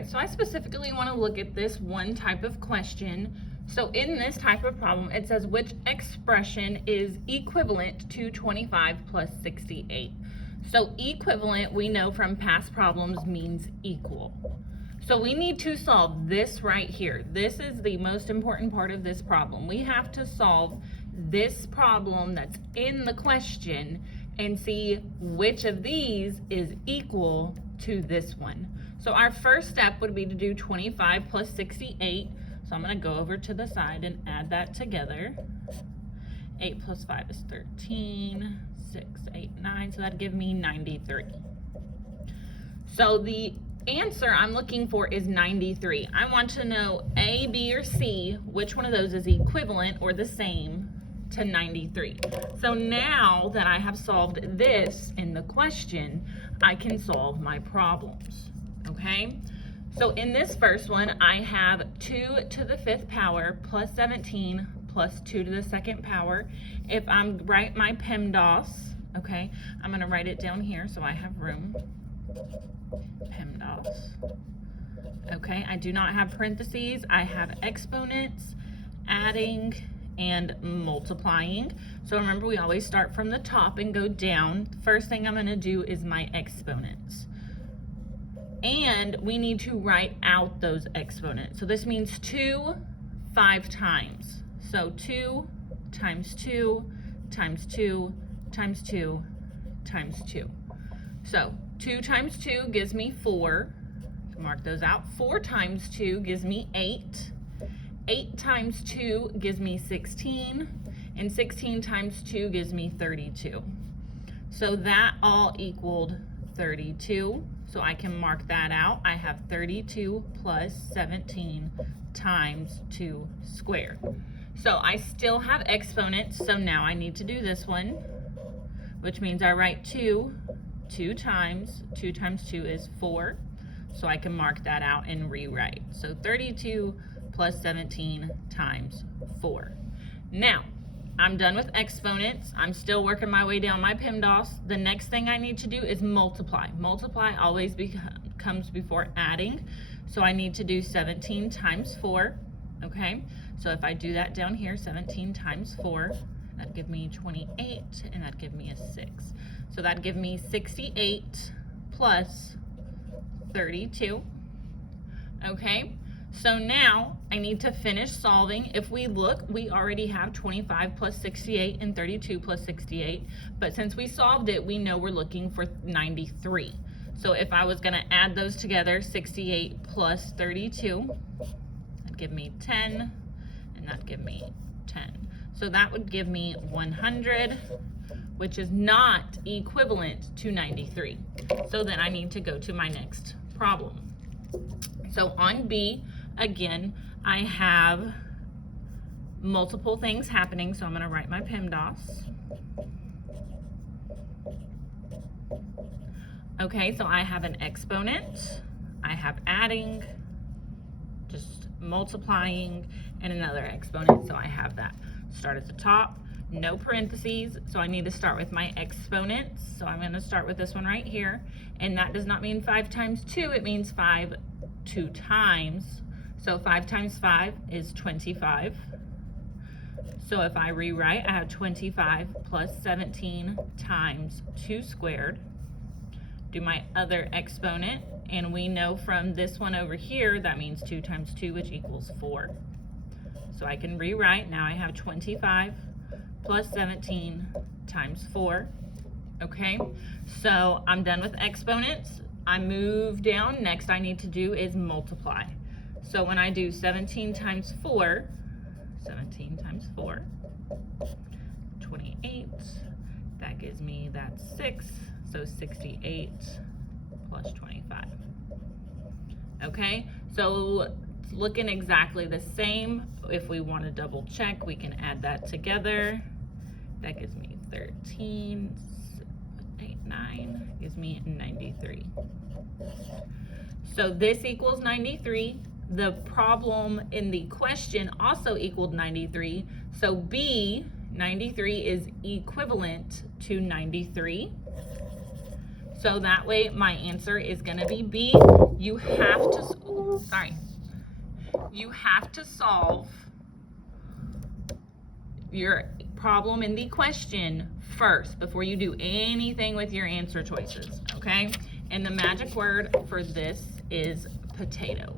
right, so I specifically want to look at this one type of question. So in this type of problem, it says which expression is equivalent to 25 plus 68. So equivalent, we know from past problems, means equal. So we need to solve this right here. This is the most important part of this problem. We have to solve this problem that's in the question and see which of these is equal to this one. So our first step would be to do 25 plus 68. So I'm going to go over to the side and add that together. 8 plus 5 is 13, 6, 8, 9. So that'd give me 93. So the answer I'm looking for is 93. I want to know A, B, or C, which one of those is equivalent or the same to 93. So now that I have solved this in the question, I can solve my problems, okay? So in this first one, I have 2 to the 5th power plus 17 plus 2 to the 2nd power. If I'm write my PEMDAS, okay, I'm gonna write it down here so I have room. PEMDAS. Okay, I do not have parentheses. I have exponents, adding, and multiplying. So remember, we always start from the top and go down. The first thing I'm going to do is my exponents. And we need to write out those exponents. So this means 2 5 times. So 2 times 2 times 2 times 2 times 2. So 2 times 2 gives me 4. Mark those out. 4 times 2 gives me 8. 8 times 2 gives me 16, and 16 times 2 gives me 32. So that all equaled 32, so I can mark that out. I have 32 plus 17 times 2 squared. So I still have exponents, so now I need to do this one, which means I write 2 times 2 is 4, so I can mark that out and rewrite. So 32 plus 17 times 4. Now, I'm done with exponents. I'm still working my way down my PEMDAS. The next thing I need to do is multiply. Multiply always comes before adding. So I need to do 17 times 4, okay? So if I do that down here, 17 times 4, that'd give me 28, and that'd give me a 6. So that'd give me 68 plus 32, okay? So now I need to finish solving. If we look, we already have 25 plus 68 and 32 plus 68, but since we solved it, we know we're looking for 93. So if I was gonna add those together, 68 plus 32, that'd give me 10, and that'd give me 10. So that would give me 100, which is not equivalent to 93. So then I need to go to my next problem. So on B, again, I have multiple things happening, so I'm going to write my PEMDAS. Okay, so I have an exponent, I have adding, just multiplying, and another exponent, so I have that. Start at the top, no parentheses, so I need to start with my exponents. So I'm going to start with this one right here, and that does not mean 5 times 2, it means 5 2 times. So 5 times 5 is 25. So if I rewrite, I have 25 plus 17 times 2 squared. Do my other exponent, and we know from this one over here, that means 2 times 2, which equals 4. So I can rewrite, now I have 25 plus 17 times 4. Okay, so I'm done with exponents. I move down. Next I need to do is multiply. So when I do 17 times 4, 28, that gives me that's 6, so 68 plus 25. Okay, so it's looking exactly the same. If we want to double check, we can add that together. That gives me 13, 8, 9, gives me 93. So this equals 93. The problem in the question also equaled 93. So B, 93 is equivalent to 93. So that way my answer is gonna be B. You have to solve your problem in the question first before you do anything with your answer choices, okay? And the magic word for this is potato.